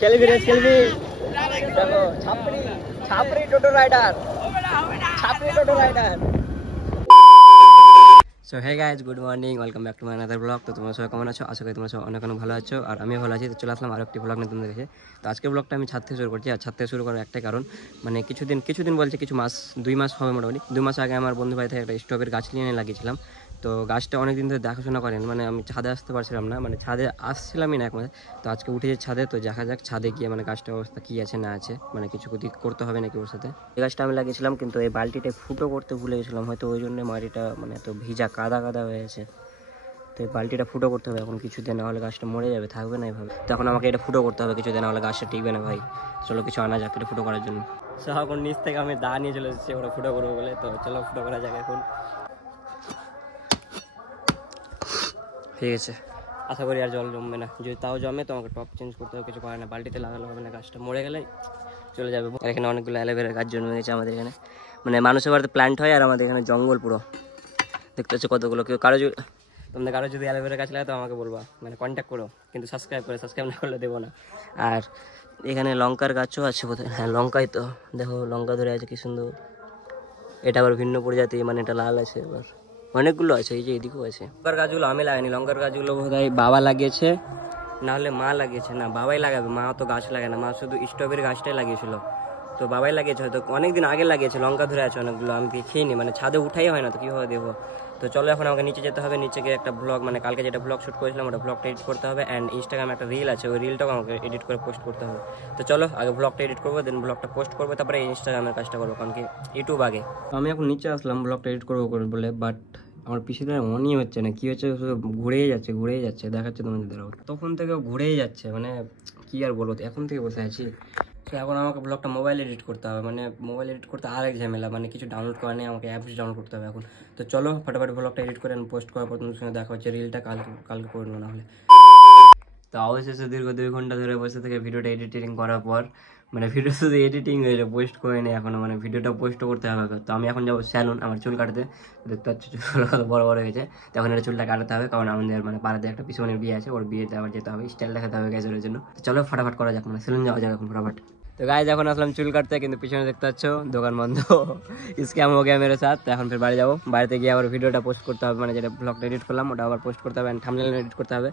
খেলবি রেস খেলবি দেখো ছাপড়ি ছাপড়ি টোটো রাইডার ছাপড়ি toto rider. So hey guys, good morning, welcome back to my another blog. তো তোমরা সবাই কেমন আছো? আশা করি তোমরা সবাই অনেক ভালো আছো, আর আমিও ভালো আছি। তো চলে আসলাম আর একটি ব্লগ নিয়ে তোমাদের কাছে। তো আজকের ব্লগটা আমি ছাদ থেকে শুরু করছি। আর ছাদ থেকে শুরু করার একটাই কারণ, মানে কিছুদিন বলছে কিছু মাস, 2 মাস হবে মোটামুটি। 2 মাস আগে আমার বন্ধু ভাই থেকে একটা স্ট্রবের গাছ নিয়ে লাগিয়েছিলাম। তো গাছটা অনেক দিন ধরে দেখাশোনা করেন, মানে আমি ছাদে আসতে পারছিলাম না, মানে ছাদে আসছিলামই না একমাত্র। তো আজকে উঠেছে ছাদে, তো দেখা যাক ছাদে গিয়ে মানে গাছটার অবস্থা কী আছে না আছে, মানে কিছু করতে হবে নাকি ওর সাথে। এই গাছটা আমি লাগিয়েছিলাম, কিন্তু এই বালতিটা ফুটো করতে ভুলে গেছিলাম, হয়তো ওই জন্য মাটিটা মানে এত ভিজা কাদা হয়ে আছে। তো এই বালতিটা ফুটো করতে হবে এখন কিছুদিন, না হলে গাছটা মরে যাবে, থাকবে না এভাবে। তো এখন আমাকে এটা ফুটো করতে হবে কিছুদিন, না হলে গাছটা টিকবে না ভাই। চলো কিছু আনা যাক এটা ফুটো করার জন্য। সো এখন নিচ থেকে আমি দা নিয়ে চলে এসেছি ওরা ফুটো করবো বলে। তো চলো ফুটো করা যাক এখন। ঠিক আছে, আশা করি আর জল জমবে না। যদি তাও জমে তো আমাকে টপ চেঞ্জ করতে হবে, কিছু পারে না, বালতিতে লাগালে হবে না, গাছটা মরে গেলে চলে যাবে। আর এখানে অনেকগুলো অ্যালোভেরার গাছ জন্মে গেছে আমাদের এখানে, মানে মানুষের বাড়িতে প্ল্যান্ট হয়, আর আমাদের এখানে জঙ্গল পুরো দেখতে হচ্ছে কতগুলো। কেউ কারো যদি অ্যালোভেরা গাছ লাগে তো আমাকে বলবা, মানে কন্ট্যাক্ট করো, কিন্তু সাবস্ক্রাইব না করলে দেবো না। আর এখানে লঙ্কার গাছও আছে বোধহয়, হ্যাঁ লঙ্কাই তো, দেখো লঙ্কা ধরে আছে কি সুন্দর। এটা আবার ভিন্ন প্রজাতি, মানে এটা লাল আছে, এবার অনেকগুলো আছে, এই যে এদিকেও আছে। লঙ্কার গাছগুলো আমি লাগাইনি, লঙ্কার গাছগুলো বোধহয় বাবা লাগিয়েছে, না হলে মা লাগিয়েছে। না, বাবাই লাগাবে, মা তো গাছ লাগায় না, মা শুধু স্ট্রবেরি গাছটাই লাগিয়েছিল। তো বাবাই লাগিয়েছে, হয়তো অনেকদিন আগে লাগিয়েছে। লঙ্কা ধরে আছে অনেকগুলো, আমি দেখিনি, মানে ছাদে উঠাই হয় না, তো কীভাবে দেবো। তো চলো এখন আমাকে নিচে যেতে হবে, নিচে গিয়ে একটা ব্লগ, মানে কালকে যেটা ব্লগ শ্যুট করেছিলাম ওটা ব্লগটা এডিট করতে হবে, অ্যান্ড ইনস্টাগ্রামে একটা রিল আছে, ওই রিলটাও আমাকে এডিট করে পোস্ট করতে হবে। তো চলো আগে ব্লগটা এডিট করবো, দেন ব্লগটা পোস্ট করবো, তারপরে ইনস্টাগ্রামের কাজটা করবো, কারণ কি ইউটিউব আগে। আমি এখন নিচে আসলাম ব্লগটা এডিট করবো বলে, বাট আমার পিছনে অনই হচ্ছে না, কী হচ্ছে, ঘুরেই যাচ্ছে দেখাচ্ছে তোমাদের। তখন থেকে ঘুরেই যাচ্ছে, মানে কী আর বলবো, এখন থেকে বসে আছি। তো এখন আমাকে ব্লগটা মোবাইল এডিট করতে হবে, মানে মোবাইল এডিট করতে আরেক ঝামেলা, মানে কিছু ডাউনলোড করা নেই, আমাকে অ্যাপস ডাউনলোড করতে হবে এখন। তো চলো ফটাফট ব্লগটা এডিট করে পোস্ট করার পর তোমাদের সঙ্গে দেখা হচ্ছে। রিলটা কালকে করে নেবো না হলে। তো অবশেষে দীর্ঘ 2 ঘন্টা ধরে বসে থেকে ভিডিওটা এডিটিং করার পর, মানে ভিডিও শুধু এডিটিং হয়েছে, পোস্ট করে নেই এখনো, মানে ভিডিওটা পোস্ট করতে হবে। তো আমি এখন যাবো স্যালুন আমার চুল কাটতে। দেখতে পাচ্ছি চুল বড় হয়েছে, তখন এটা চুলটা কাটাতে হবে, কারণ আমাদের মানে পাড়াতে একটা পিছনের বিয়ে আছে, ওর বিয়েতে আবার যেতে হবে, স্টাইল দেখাতে হবে গ্যাসের জন্য। তো চলো ফটাফট করা যাক, মানে স্যালুন যাওয়া যাক এখন ফটাফট। তো গাইজ এখন আসলাম চুল কাটতে, কিন্তু পিছনে দেখতে পাচ্ছ দোকান বন্ধ, স্ক্যাম হয়ে গিয়া মেরে সাথ। তো এখন ফের বাড়ি যাবো, বাড়িতে গিয়ে আবার ভিডিওটা পোস্ট করতে হবে, মানে যেটা ব্লগটা এডিট করলাম ওটা আবার পোস্ট করতে হবে, থাম্বনেল এডিট করতে হবে।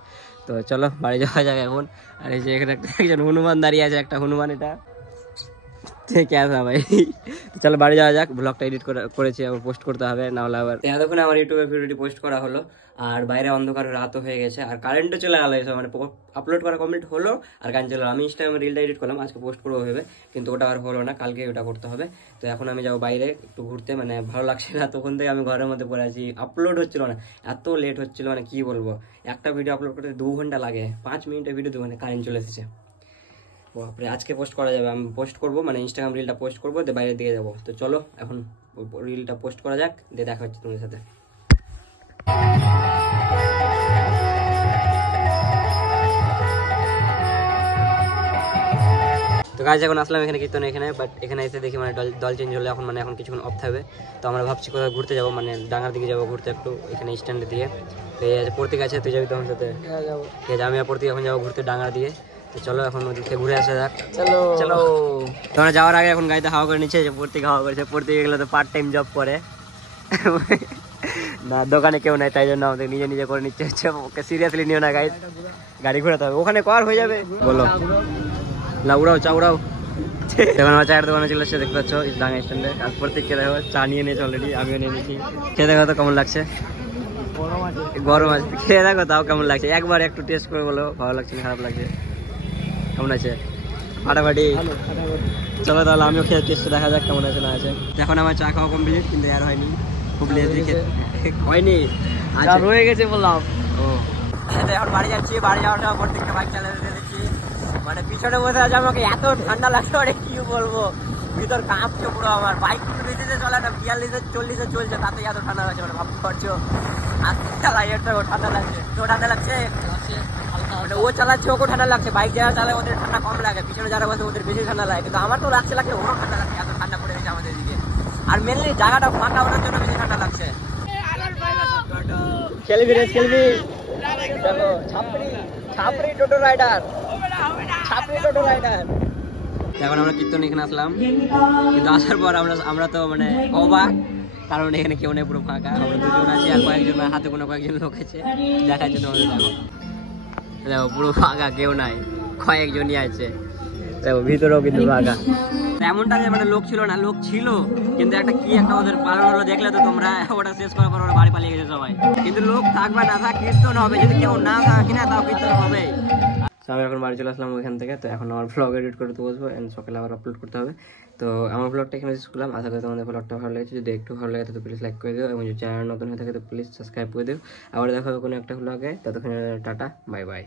তো চলো বাড়ি যাওয়া যাক এখন। আর এই যে এখানে একজন হনুমান দাঁড়িয়ে আছে, একটা হনুমান, এটা ক্যাসা ভাই। চলো বাড়ি যাওয়া যাক, ব্লগটা এডিট করেছি, আবার পোস্ট করতে হবে, না হলে আবার। এতক্ষণ আমার ইউটিউবে ভিডিওটি পোস্ট করা হলো, আর বাইরে অন্ধকার রাতও হয়ে গেছে, আর কারেন্টও চলে গেলো এসব, মানে আপলোড করা কমপ্লিট হলো আর গান চলো। আমি ইনস্টাগ্রামে রিলটা এডিট করলাম, আজকে পোস্ট করবো ভেবে, কিন্তু ওটা আর হলো না, কালকে ওটা করতে হবে। তো এখন আমি যাবো বাইরে একটু ঘুরতে, মানে ভালো লাগছে না, তখন থেকে আমি ঘরের মধ্যে পড়ে আছি, আপলোড হচ্ছিল না, এত লেট হচ্ছিল, মানে কি বলবো, একটা ভিডিও আপলোড করতে 2 ঘন্টা লাগে, 5 মিনিটের ভিডিও 2 ঘন্টা, কারেন্ট চলে এসেছে। বাপরে, আজকে পোস্ট করা যাবে, আমি পোস্ট করবো, মানে ইনস্টাগ্রাম রিলটা পোস্ট করবো, দিয়ে বাইরের দিকে যাবো। তো চলো এখন রিলটা পোস্ট করা যাক, দিয়ে দেখা হচ্ছে তোমাদের সাথে। তো গাইজ এখন আসলাম এখানে কীর্তন এখানে, বাট এখানে এসে দেখি মানে দল চেঞ্জ হলে এখন, মানে এখন কিছুক্ষণ অফ থাকবে। তো আমরা ভাবছি কোথাও ঘুরতে যাবো, মানে ডাঙ্গার দিকে যাবো ঘুরতে একটু, এখানে স্ট্যান্ডে দিয়ে। তো এই আছে প্রতীক আছে, তুই যাবি তোমার সাথে? ঠিক আছে, আমি আর প্রতীক এখন যাবো ঘুরতে ডাঙ্গার দিয়ে। তো চলো এখন ওদিকে ঘুরে আসা যাক, চলো। তোমরা যাওয়ার আগে এখন গাড়িতে হাওয়া করে নিচ্ছে, যে প্রতীক হাওয়া করেছে, প্রতীক এগুলো তো পার্ট টাইম জব করে না, দোকানে কেউ নাই, তাই জন্য আমাদের নিজে করে নিচ্ছে হচ্ছে। ওকে সিরিয়াসলি নিও না গাইজ, গাড়ি ঘোরাতে হবে, ওখানে কর হয়ে যাবে, বলো না, উড়াও চা উড়াও। এখন আমার চায়ের দোকানে চলে এসেছে, দেখতে পাচ্ছ ডাঙ্গা স্ট্যান্ডে। আর প্রত্যেককে দেখো চা নিয়ে নিয়েছে অলরেডি, আমিও নিয়ে নিয়েছি। খেয়ে দেখো তো কেমন লাগছে, গরম আছে, খেয়ে দেখো তাও কেমন লাগছে, একবার একটু টেস্ট করে বলো ভালো লাগছে না খারাপ লাগছে, কেমন আছে, ফাটাফাটি। চলো তাহলে আমিও খেয়ে টেস্ট দেখা যাক কেমন আছে না আছে। এখন আমার চা খাওয়া কমপ্লিট, কিন্তু আর হয়নি, খুব লেট হয়নি, রয়ে গেছে বললাম। ও এখন বাড়ি যাচ্ছি, বাড়ি যাওয়ার সময় প্রত্যেকটা বাইক চালাতে দেখছি, মানে পিছনে বসে আছে, আমাকে এত ঠান্ডা লাগছে, মানে কি বলবো, ভিতর কাঁপছে পুরো আমার। বাইক কিন্তু বেশিতে চলে না, 42-40 চলছে, তাতে এত ঠান্ডা লাগছে, মানে ভাবতে পারছো। আজকে চালাই একটা ঠান্ডা লাগছে, তো ঠান্ডা লাগছে, মানে ও চালাচ্ছে ওকে ঠান্ডা লাগছে, বাইক যারা চালায় ওদের ঠান্ডা কম লাগে, পিছনে যারা বসে ওদের বেশি ঠান্ডা লাগে, কিন্তু আমার তো লাগছে ওরও ঠান্ডা লাগছে, এত ঠান্ডা পড়ে গেছে আমাদের দিকে। আর মেনলি জায়গাটা ফাঁকা, ওটার জন্য বেশি ঠান্ডা লাগছে। খেলবি রেস খেলবি, দেখো ছাপড়ি টোটো রাইডার এখন আমরা কীর্তন এখানে আসলাম, কিন্তু আসার পর আমরা তো মানে অবাক, কারণ এখানে কেউ নেই, পুরো ফাঁকা। আমরা দুজন আছি আর কয়েকজন হাতে কোনো কয়েকজন লোক আছে, দেখাচ্ছে তোমাদের। দেখো পুরো ফাঁকা, কেউ নাই, কয়েকজনই আছে। দেখো ভিতরেও কিন্তু ফাঁকা। এমনটা যে মানে লোক ছিল না, লোক ছিল কিন্তু একটা কি একটা ওদের পালন হলো, দেখলে তো তোমরা। ওটা শেষ করার পর ওরা বাড়ি পালিয়ে গেছে সবাই। কিন্তু লোক থাকবে না থাক, কীর্তন হবে। যদি কেউ না থাকে কিনা তাও কীর্তন হবে। আমি এখন বাড়ি চলে আসলাম ওইখান থেকে। তো এখন আমার ভ্লগ এডিট করতে বসবো, এন্ড সকালে আবার আপলোড করতে হবে। তো আমার ভ্লগটা এখানে শেষ করলাম। আশা করি তোমাদের ভ্লগটা ভালো লেগেছে। যদি একটু ভালো লাগে তো প্লিজ লাইক করে দিও, এবং যদি চ্যানেল নতুন হয়ে থাকে তো প্লিজ সাবস্ক্রাইব করে দিও। আবার দেখা হবে কোনো একটা ভ্লগে। ততক্ষণ টাটা, বাই বাই।